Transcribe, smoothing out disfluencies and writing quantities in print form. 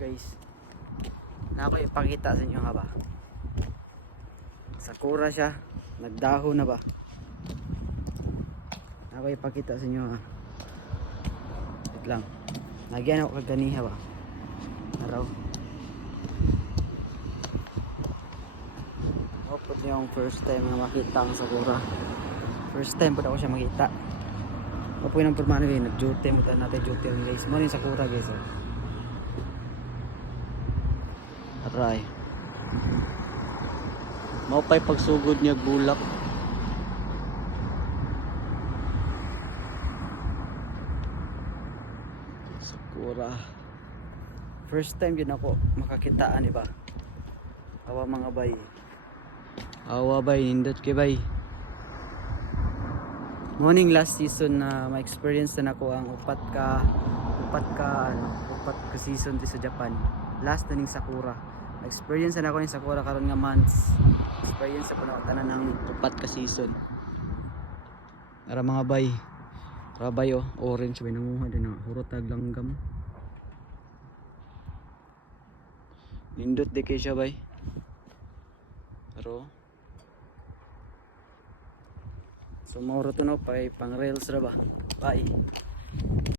guys, na ako ipakita sa inyo nga ba. Sakura siya, nagdaho na ba. Na ako ipakita sa inyo ha. Wait lang. Nagyan ako kaganiha ba. Araw. Opod niya yung first time na makita ang sakura. First time po ako siya makita. Opo yun ang permano guys, nag-duty mo natin duty rin guys. Muna yung sakura guys oh. Aray. Maupay pagsugod niya bulak. Sakura. First time din ako makakitaan iba. Awa mga bay. Awa bay, nindot kay bay. Morning last season na ma-experience na ako ang upat ka season di sa Japan. Last na ning sakura. Experience na ako ng sakura karon nga months. Experience ako na tanan ng upat ka season. Ara mga bay. Rabay oh, orange bay nanguha din na hurot naglanggam. Nindot di kay siya bay. Pero sumuro to no pang reels ra ba. Bye.